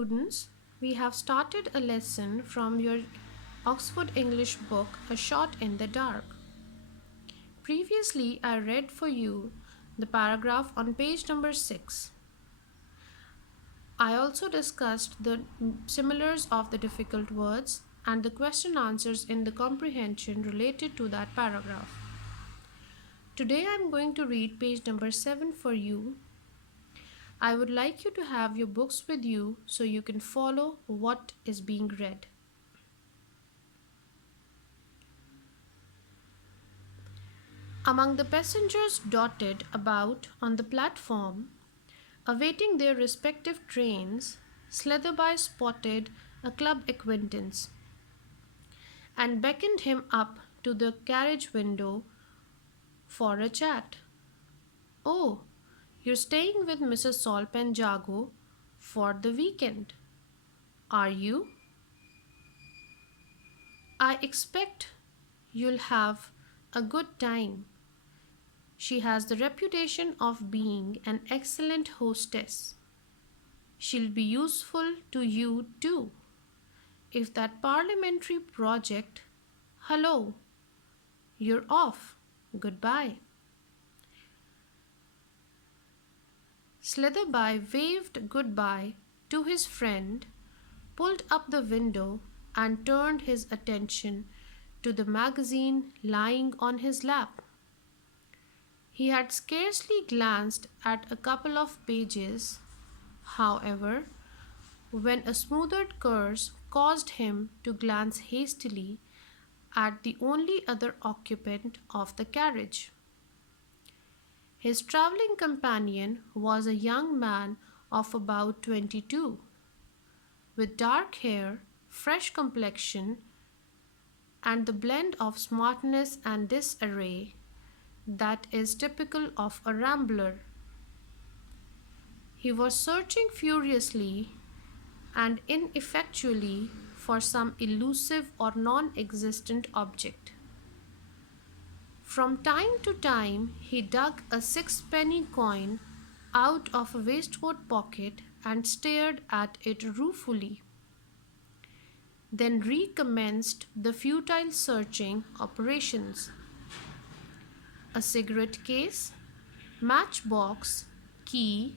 students, we have started a lesson from your Oxford English book, A Shot in the Dark. Previously, I read for you the paragraph on page number 6. I also discussed the similars of the difficult words and the question answers in the comprehension related to that paragraph. Today I am going to read page number 7 for you. I would like you to have your books with you so you can follow what is being read. Among the passengers dotted about on the platform, awaiting their respective trains, Sletherby spotted a club acquaintance and beckoned him up to the carriage window for a chat. "Oh, you're staying with Mrs. Solpen Jago for the weekend, are you? I expect you'll have a good time. She has the reputation of being an excellent hostess. She'll be useful to you too. If that parliamentary project, hello, you're off. Goodbye." Sletherby waved goodbye to his friend, pulled up the window, and turned his attention to the magazine lying on his lap. He had scarcely glanced at a couple of pages, however, when a smothered curse caused him to glance hastily at the only other occupant of the carriage. His travelling companion was a young man of about 22, with dark hair, fresh complexion, and the blend of smartness and disarray that is typical of a rambler. He was searching furiously and ineffectually for some elusive or non-existent object. From time to time he dug a sixpenny coin out of a waistcoat pocket and stared at it ruefully, then recommenced the futile searching operations. A cigarette case, matchbox, key,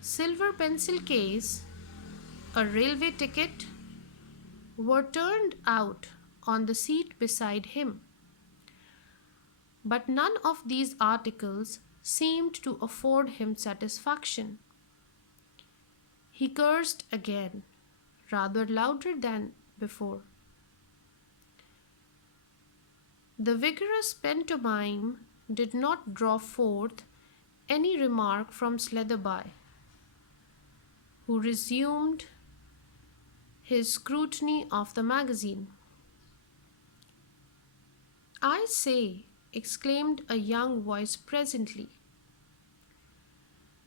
silver pencil case, a railway ticket were turned out on the seat beside him. But none of these articles seemed to afford him satisfaction. He cursed again, rather louder than before. The vigorous pantomime did not draw forth any remark from Sletherby, who resumed his scrutiny of the magazine. "I say," exclaimed a young voice presently,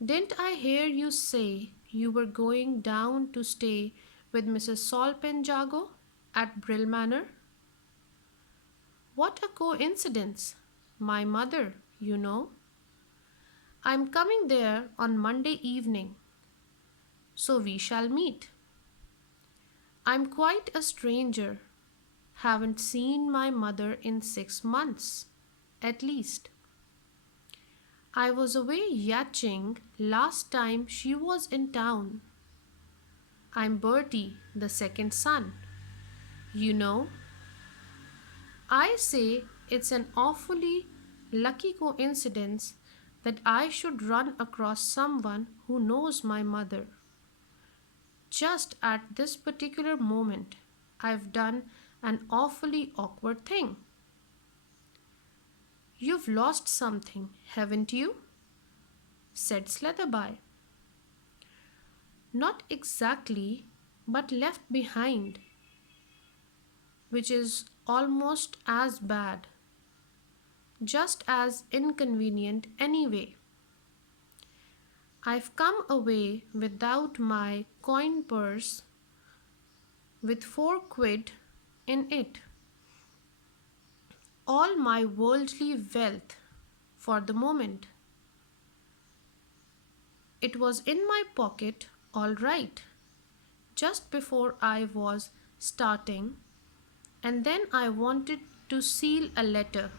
"didn't I hear you say you were going down to stay with Mrs. Solpen Jago at Brill Manor? What a coincidence! My mother, you know. I'm coming there on Monday evening, so we shall meet. I'm quite a stranger, haven't seen my mother in 6 months, at least. I was away yachting last time she was in town. I'm Bertie, the second son, you know. I say it's an awfully lucky coincidence that I should run across someone who knows my mother. Just at this particular moment, I've done an awfully awkward thing." "You've lost something, haven't you?" said Sletherby. "Not exactly, but left behind, which is almost as bad, just as inconvenient anyway. I've come away without my coin purse with 4 quid in it. All my worldly wealth for the moment. It was in my pocket all right, just before I was starting, and then I wanted to seal a letter,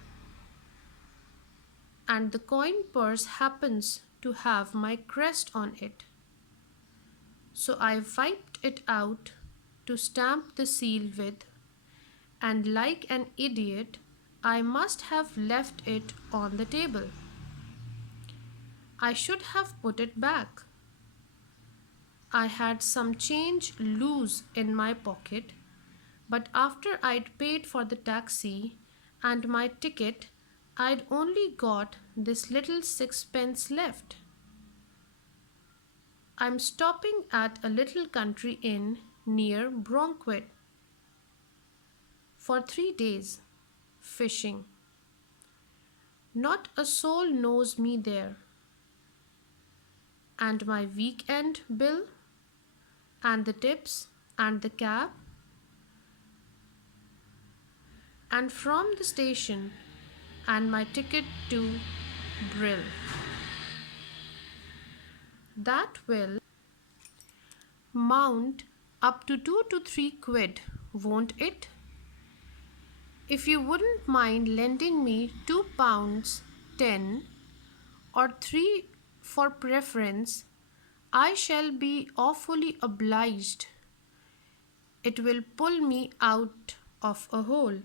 and the coin purse happens to have my crest on it. So I wiped it out to stamp the seal with, and like an idiot, I must have left it on the table. I should have put it back. I had some change loose in my pocket, but after I'd paid for the taxi and my ticket, I'd only got this little sixpence left. I'm stopping at a little country inn near Bronquet for 3 days, fishing. Not a soul knows me there. And my weekend bill, and the tips, and the cab, and from the station, and my ticket to Brill. That will mount up to 2 to 3 quid, won't it? If you wouldn't mind lending me £2.10 or three for preference, I shall be awfully obliged. It will pull me out of a hole.